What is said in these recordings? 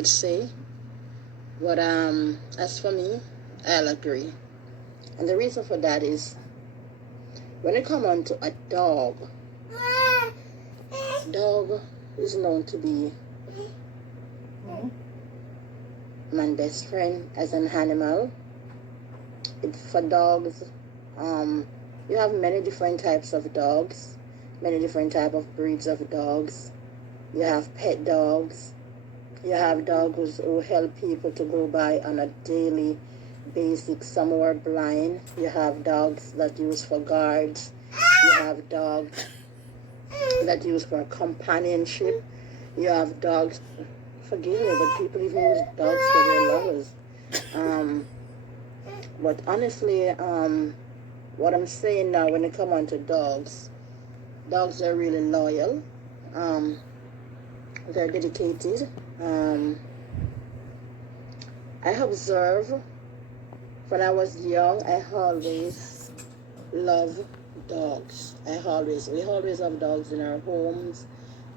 would say. But as for me, I'll agree. And the reason for that is when it comes on to a dog is known to be my best friend as an animal. For dogs, you have many different types of dogs, many different type of breeds of dogs. You have pet dogs. You have dogs who help people to go by on a daily basis. Some who are blind. You have dogs that use for guards. You have dogs that use for companionship. You have dogs, forgive me, but people even use dogs for their lovers. But honestly, what I'm saying now when it comes on to dogs are really loyal. They're dedicated. I observe when I was young, I always love dogs. We always have dogs in our homes.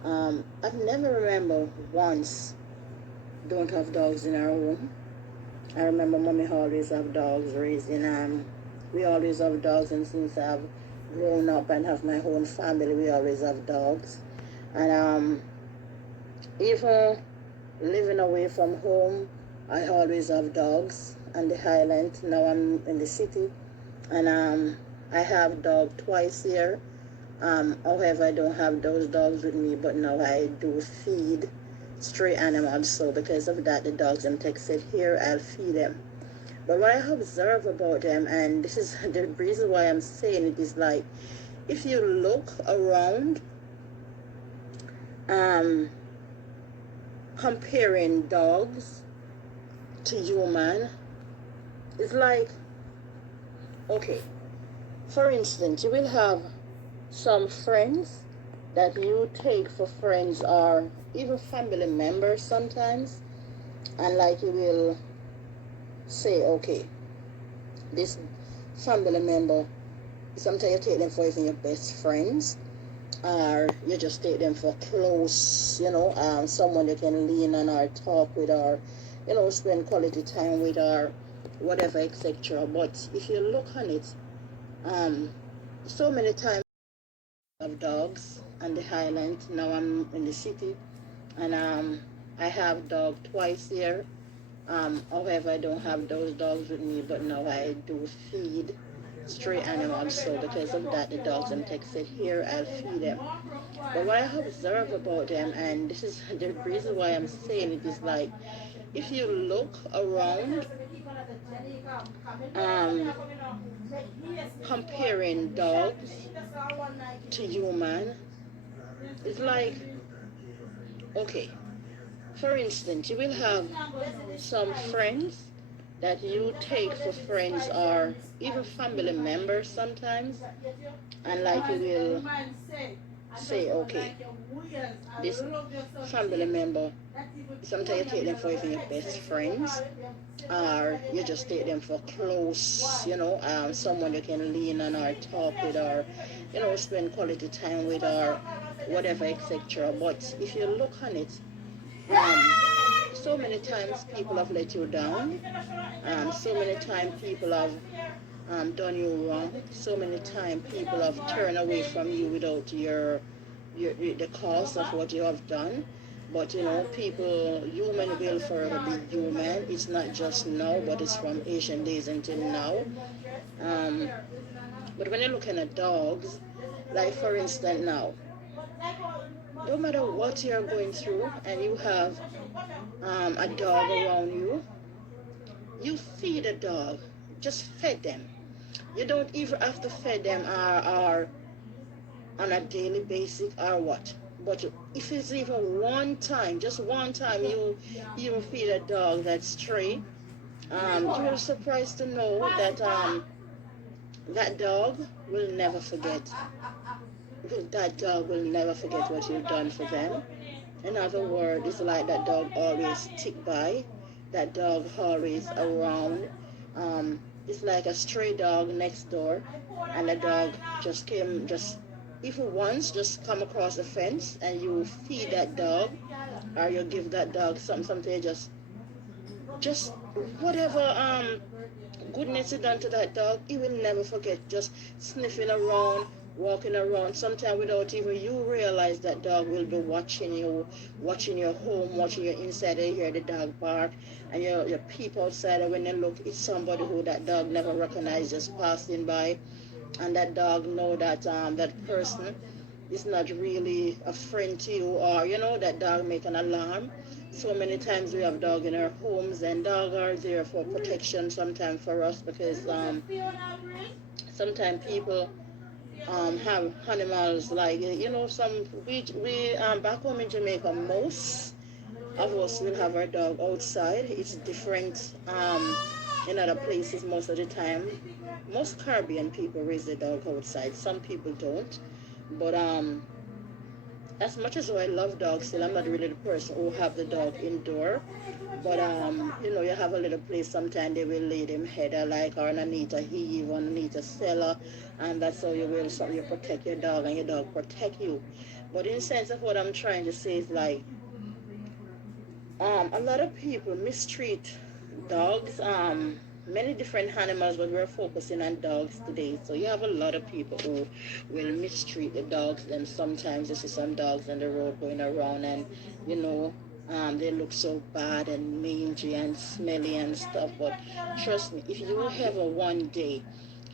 I've never remember once don't have dogs in our home. I remember mommy always have dogs raising. We always have dogs, and since I've grown up and have my own family, we always have dogs. And even living away from home, I always have dogs on the island. Now I'm in the city, and I have dog twice here. However, I don't have those dogs with me, but now I do feed stray animals. So because of that, the dogs I'm texted here, I'll feed them. But what I observe about them, and this is the reason why I'm saying it, is like if you look around, comparing dogs to human, it's like, okay, for instance, you will have some friends that you take for friends or even family members sometimes, and like you will say, okay, this family member, sometimes you take them for even your best friends, or you just take them for close, someone you can lean on or talk with, or spend quality time with, or whatever, etc. But if you look on it, so many times of dogs on the island. Now I'm in the city, and I have dog twice here. However, I don't have those dogs with me, but now I do feed stray animals. So because of that, the dogs I'm texted here, I'll feed them. But what I observe about them, and this is the reason why I'm saying it, is like if you look around, comparing dogs to human, it's like, okay, for instance, you will have some friends that you take for friends or even family members sometimes, and like you will say, okay, this family member, sometimes you take them for even your best friends, or you just take them for close, someone you can lean on or talk with, or spend quality time with, or whatever, etc. But if you look on it, so many times people have let you down. So many times people have done you wrong. So many times people have turned away from you without the cause of what you have done. But people, human will forever be human. It's not just now, but it's from ancient days until now. But when you're looking at dogs, like for instance now, no matter what you're going through and you have a dog around you, you feed a dog. Just feed them. You don't even have to feed them or on a daily basis or what. But if it's even one time, just one time you feed a dog that's stray, you're surprised to know that that dog will never forget. That dog will never forget what you've done for them. In other words, it's like that dog always stick by. That dog always around. It's like a stray dog next door, and the dog just came, just if you once just come across the fence and you feed that dog, or you give that dog something, just whatever goodness you done to that dog, he will never forget. Just sniffing around, walking around. Sometimes without even you realize, that dog will be watching you, watching your home, watching your inside. You hear the dog bark, and you peep outside, and when you look, it's somebody who that dog never recognized, just passing by, and that dog know that that person is not really a friend to you, or that dog make an alarm. So many times we have dog in our homes, and dog are there for protection sometimes for us, because sometimes people have animals, like some, we back home in Jamaica, most of us will have our dog outside. It's different in other places. Most of the time, most Caribbean people raise their dog outside. Some people don't, but as much as I love dogs, still I'm not really the person who have the dog indoor. But you have a little place. Sometimes they will lay them header, like, or underneath a heave, or underneath a cellar, and that's how you will, so you protect your dog, and your dog protect you. But in the sense of what I'm trying to say is, like, a lot of people mistreat dogs, many different animals, but we're focusing on dogs today. So you have a lot of people who will mistreat the dogs, and sometimes you see some dogs on the road going around, and you know, they look so bad and mangy and smelly and stuff. But trust me, if you ever one day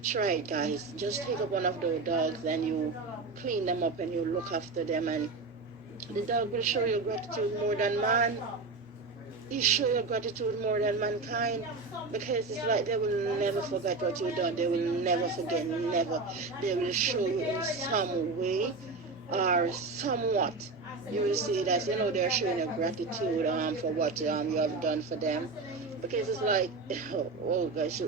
try it, guys, just take up one of those dogs and you clean them up and you look after them, and the dog will show you gratitude more than man. You show your gratitude more than mankind, because it's like they will never forget what you've done. They will never forget, never. They will show you in some way or somewhat. You will see that they're showing your gratitude for what you have done for them, because it's like oh gosh,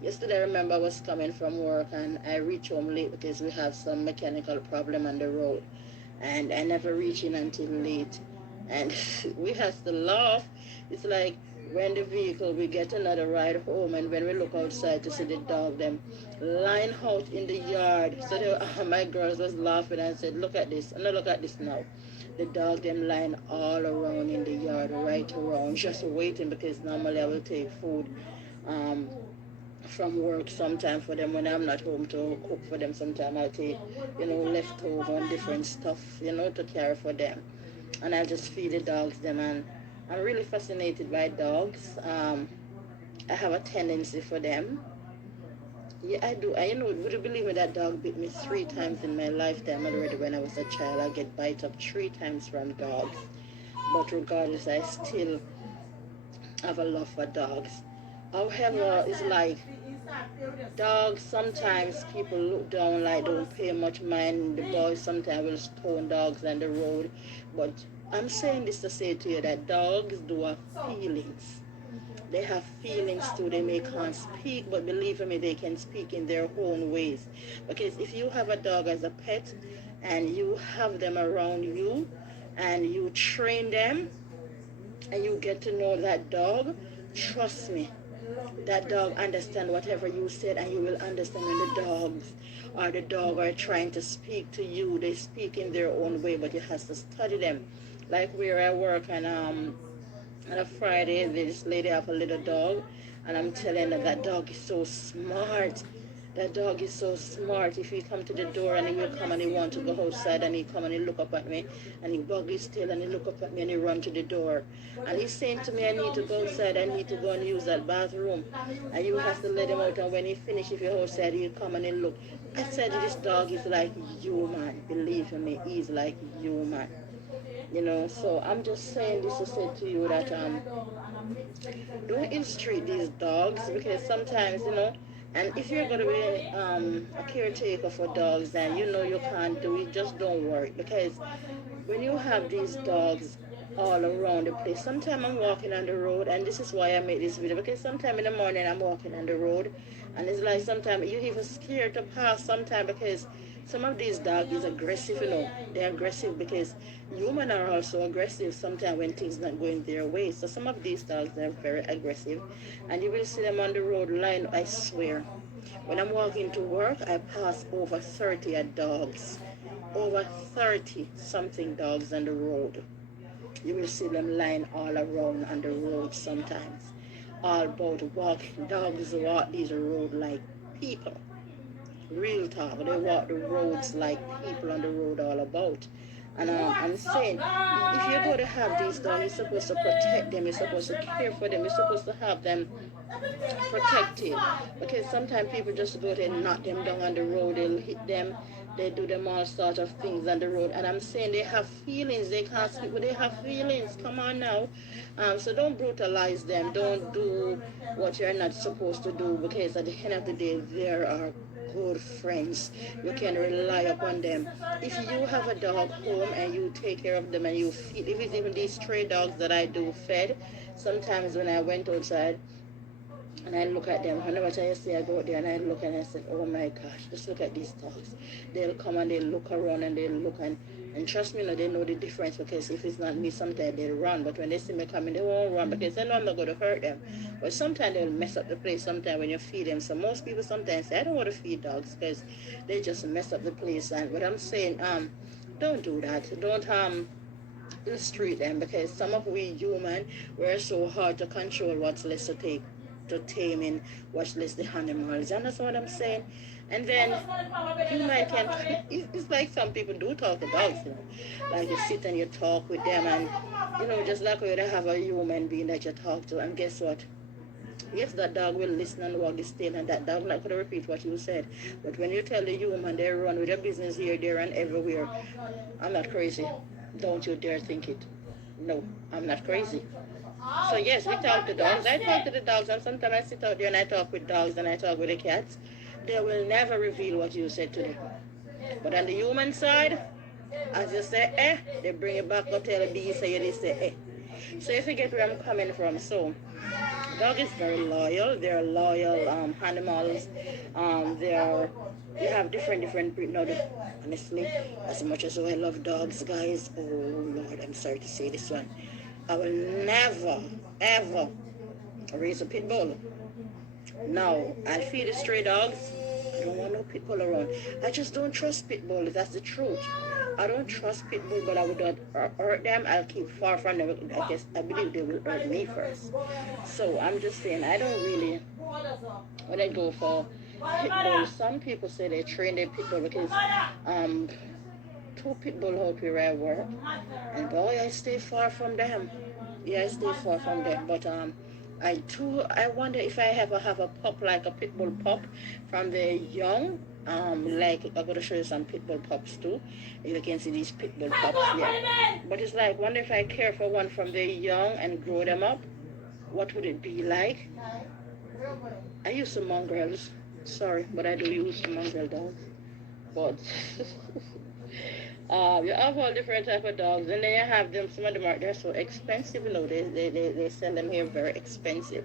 yesterday I remember I was coming from work and I reached home late because we have some mechanical problem on the road, and I never reached in until late, and we have to laugh. It's like when the vehicle, we get another ride home, and when we look outside to see the dog them lying out in the yard. So my girls was laughing and said, "Look at this!" And look at this now. The dog them lying all around in the yard, right around, just waiting, because normally I will take food um, from work sometime for them when I'm not home to cook for them. Sometime I'll take, leftover and different stuff, to carry for them. And I just feed the dogs them, and I'm really fascinated by dogs. I have a tendency for them. Yeah, I do. Would you believe me, that dog bit me 3 times in my lifetime already when I was a child. I get bite up 3 times from dogs. But regardless, I still have a love for dogs. However, it's like dogs, sometimes people look down, like don't pay much mind. The boys sometimes will stone dogs on the road. But I'm saying this to say to you that dogs do have feelings. They have feelings too. They may can't speak, but believe me, they can speak in their own ways. Because if you have a dog as a pet and you have them around you and you train them and you get to know that dog, trust me, that dog understand whatever you said, and you will understand when the dogs or the dog are trying to speak to you. They speak in their own way, but you have to study them. Like where I work, and on a Friday, this lady have a little dog, and I'm telling her that dog is so smart. That dog is so smart. If he come to the door and he will come and he want to go outside, and he come and he look up at me and he bug his tail and he look up at me and he run to the door. And he's saying to me, I need to go outside, I need to go and use that bathroom. And you have to let him out, and when he finish, if you're outside, he'll come and he'll look. I said, this dog is like human. Believe me, he's like human. So I'm just saying this to say to you that don't ill-treat these dogs, because sometimes and if you're going to be a caretaker for dogs, then you can't do it, just don't worry, because when you have these dogs all around the place, sometimes I'm walking on the road, and this is why I made this video, because sometimes in the morning I'm walking on the road, and it's like sometimes you even scared to pass sometimes, because some of these dogs is aggressive, they're aggressive, because humans are also aggressive sometimes when things not going their way. So some of these dogs are very aggressive, and you will see them on the road line. I swear, when I'm walking to work, I pass over 30 dogs over 30 something dogs on the road. You will see them lying all around on the road sometimes. All about walking. Dogs walk these roads like people. Real talk. They walk the roads like people on the road all about. And I'm saying, if you're going to have these dogs, you're supposed to protect them. You're supposed to care for them. You're supposed to have them protected. Because sometimes people just go there and knock them down on the road. They'll hit them. They do them all sort of things on the road. And I'm saying they have feelings. They can't speak, but they have feelings. Come on now. So don't brutalize them. Don't do what you're not supposed to do, because at the end of the day, there are good friends. You can rely upon them. If you have a dog home and you take care of them and you feed, if it's even these stray dogs that I do fed, sometimes when I went outside and I look at them, whenever I say I go out there and I look and I said, oh my gosh, just look at these dogs. They'll come and they'll look around and they'll look, and trust me, they know the difference, because if it's not me, sometimes they'll run. But when they see me coming, they won't run because they know I'm not going to hurt them. But sometimes they'll mess up the place sometimes when you feed them. So most people sometimes say, I don't want to feed dogs because they just mess up the place. And what I'm saying, don't do that. Don't mistreat them, because some of we human, we're so hard to control what's less to taming what's less the animals. And that's what I'm saying. And then human can, it's like some people do talk to dogs, like you sit and you talk with them, and just like you have a human being that you talk to, and guess what? Yes, that dog will listen and walk this tail, and that dog not going to repeat what you said. But when you tell the human, they run with their business here, there, and everywhere. I'm not crazy. Don't you dare think it. No, I'm not crazy. So yes, we talk to dogs. I talk to the dogs, and sometimes I sit out there and I talk with dogs and I talk with the cats. They will never reveal what you said to them. But on the human side, as you say, they bring it back up, tell the B, say they say, So if you get where I'm coming from, so dog is very loyal. They're loyal animals. They have different breed. No, honestly, as much as I love dogs, guys, oh Lord, I'm sorry to say this one. I will never, ever raise a pit bull. No, I feed the stray dogs. I don't want no pit bull around. I just don't trust pit bull. That's the truth. I don't trust pit bull, but I would not hurt them. I'll keep far from them. I believe they will hurt me first. So I'm just saying, I don't really, when I go for pit bull, some people say they train their pit bull because two pit bull out where I work, and boy, I stay far from them. Yeah, I stay far from them. But I wonder if I ever have a pup, like a pit bull pup from the young. Like I'm gonna show you some pit bull pups too. You can see these pit bull pups, yeah. But it's like, wonder if I care for one from the young and grow them up, what would it be like? I use some mongrels. Sorry, but I do use some mongrel dogs. But you have all different type of dogs, and then you have them. Some of them they're so expensive. They sell them here very expensive.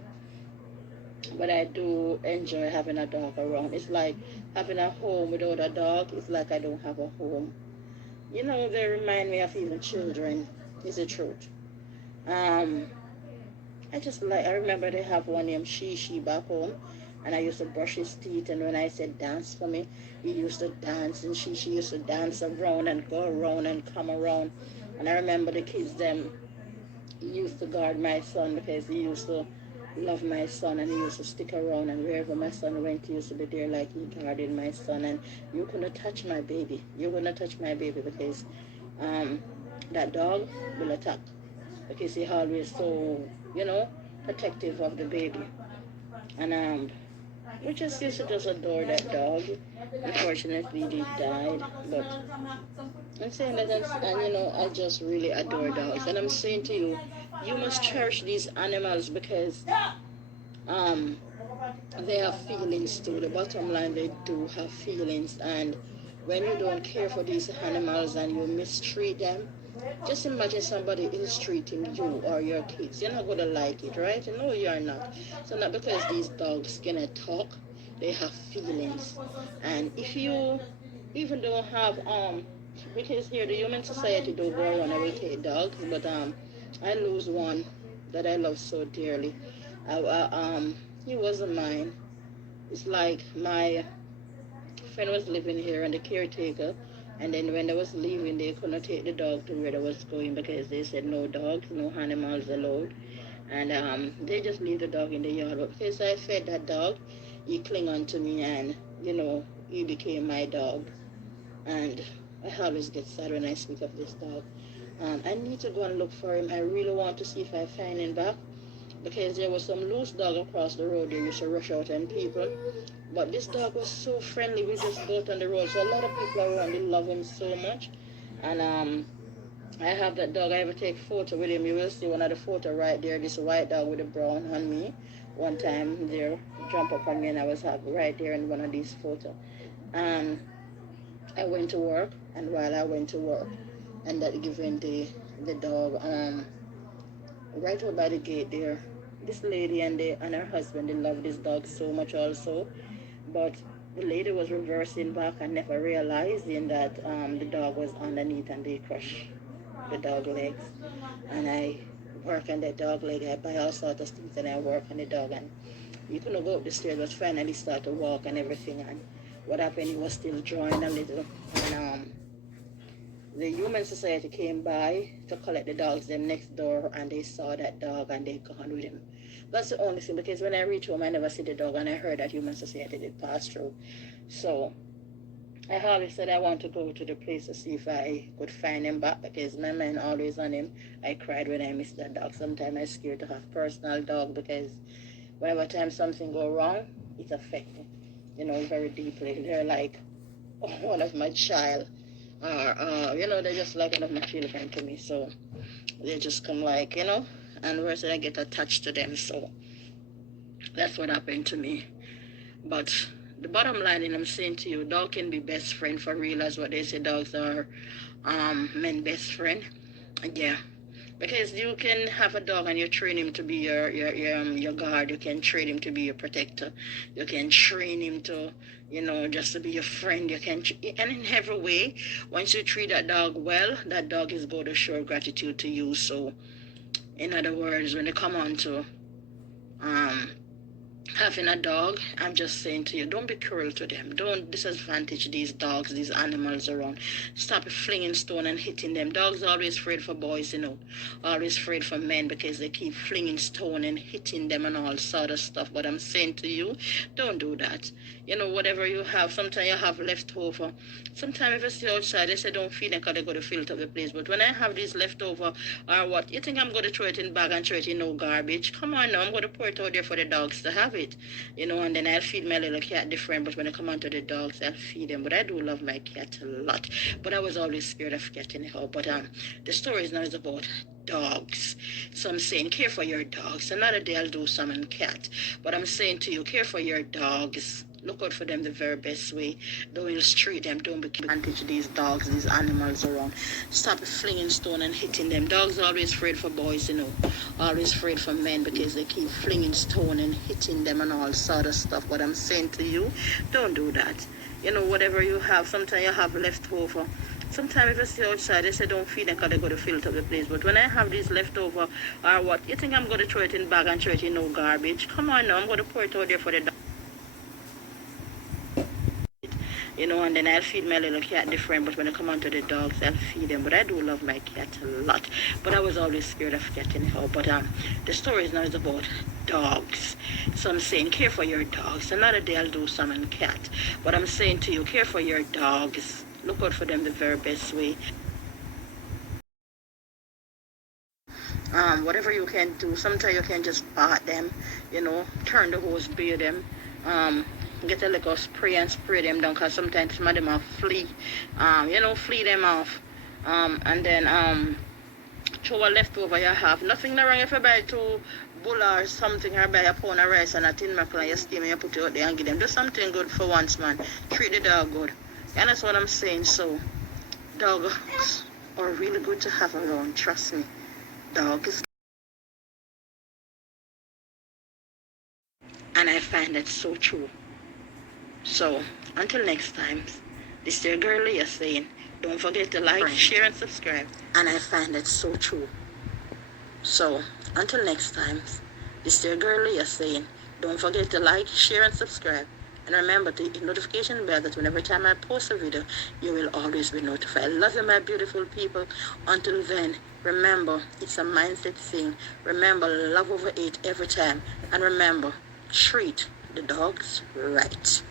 But I do enjoy having a dog around. It's like having a home without a dog. It's like I don't have a home. They remind me of even children. It's the truth. Um, I remember they have one named Shishi back home, and I used to brush his teeth, and when I said dance for me, he used to dance, and she used to dance around and go around and come around. And I remember the kids, them, he used to guard my son because he used to love my son, and he used to stick around, and wherever my son went, he used to be there like he guarded my son. And you couldn't touch my baby. You're gonna touch my baby because um, that dog will attack, because he always so, protective of the baby. And we just used to just adore that dog. Unfortunately, he died, but I'm saying that, I just really adore dogs. And I'm saying to you, you must cherish these animals because um, they have feelings too. The bottom line, they do have feelings. And when you don't care for these animals and you mistreat them, just imagine somebody ill-treating you or your kids. You're not going to like it, right? No, you're not. So not because these dogs cannot talk, they have feelings. And if you even don't have, because here the human society do go around and we take dogs, but I lose one that I love so dearly. He wasn't mine. It's like my friend was living here, and the caretaker And then when they was leaving, they couldn't take the dog to where they was going because they said no dogs, no animals allowed. And they just leave the dog in the yard. But because I fed that dog, he clung on to me, and he became my dog. And I always get sad when I speak of this dog. I need to go and look for him. I really want to see if I find him back, because there was some loose dog across the road. They used to rush out on people. But this dog was so friendly. We just both on the road. So a lot of people around, they love him so much. And I have that dog. I ever take photo with him. You will see one of the photo right there. This white dog with a brown on me. One time there, jump up on me, and I was right there in one of these photos. I went to work, and while I went to work, and that given the dog right over by the gate there. This lady and her husband, they love this dog so much also. But the lady was reversing back and never realizing that the dog was underneath, and they crushed the dog legs. And I work on the dog leg. I buy all sorts of things, and I work on the dog. And he couldn't go up the stairs, but finally started to walk and everything. And what happened, he was still drawing a little. And the Human Society came by to collect the dogs them next door, and they saw that dog and they gone with him. That's the only thing, because when I reach home, I never see the dog, and I heard that Human Society did pass through. So I always said I want to go to the place to see if I could find him back, because my mind always on him. I cried when I missed that dog. Sometimes I'm scared to have personal dog, because whenever time something go wrong, it affects me, very deeply. They're like one of my child. They're just like one of my children to me. So they just come and whereas I get attached to them. So that's what happened to me. But the bottom line, and I'm saying to you, dog can be best friend for real, as what they say dogs are men best friend. Yeah. Because you can have a dog and you train him to be your guard. You can train him to be your protector. You can train him to, just to be your friend. You can, and in every way, once you treat that dog well, that dog is going to show gratitude to you. So, in other words, when they come on to having a dog, I'm just saying to you, don't be cruel to them. Don't disadvantage these dogs, these animals around. Stop flinging stone and hitting them. Dogs are always afraid for boys, always afraid for men, because they keep flinging stone and hitting them and all sort of stuff. But I'm saying to you, don't do that. Whatever you have, sometimes you have leftover. Sometimes if you see outside, they say don't feed them because they're going to filter the place. But when I have these leftover, or what, you think I'm going to throw it in bag and throw it in no garbage? Come on now, I'm going to pour it out there for the dogs to have it. And then I'll feed my little cat different. But when I come on to the dogs, I'll feed them. But I do love my cat a lot. But I was always scared of cat anyhow. But the story is now is about dogs. So I'm saying, care for your dogs. Another day I'll do some on cat. But I'm saying to you, care for your dogs. Look out for them the very best way. Don't mistreat them. Don't be advantage these dogs, these animals around. Stop flinging stone and hitting them. Dogs are always afraid for boys, always afraid for men, because they keep flinging stone and hitting them and all sort of stuff. But I'm saying to you, don't do that. Whatever you have, sometimes you have leftover. Sometimes if you see outside, they say don't feed them because they're going to filter the place. But when I have these leftover, or what, you think I'm going to throw it in bag and throw it in no garbage? Come on now, I'm going to pour it out there for the dog. And then I'll feed my little cat different. But when I come on to the dogs, I'll feed them. But I do love my cat a lot. But I was always scared of cat anyhow. But the story now is about dogs. So I'm saying, care for your dogs. Another day I'll do some on cat. But I'm saying to you, care for your dogs. Look out for them the very best way. Whatever you can do. Sometimes you can just bat them, turn the hose, bathe them. Get a little spray and spray them down, because sometimes some of them are flea. Flea them off. And then throw a leftover you have. Nothing wrong if you buy 2 bull or something, or buy a pound of rice and a tin mackerel and you steam and you put it out there and give them. Do something good for once, man. Treat the dog good. And that's what I'm saying. So, dogs are really good to have around. Trust me. Dogs. And I find that so true. So, until next time, this is your girl Leah saying, don't forget to like, share, and subscribe. And I find that so true. So, until next time, this is your girl Leah saying, don't forget to like, share, and subscribe. And remember to hit notification bell that whenever time I post a video, you will always be notified. I love you, my beautiful people. Until then, remember, it's a mindset thing. Remember, love over hate every time. And remember, treat the dogs right.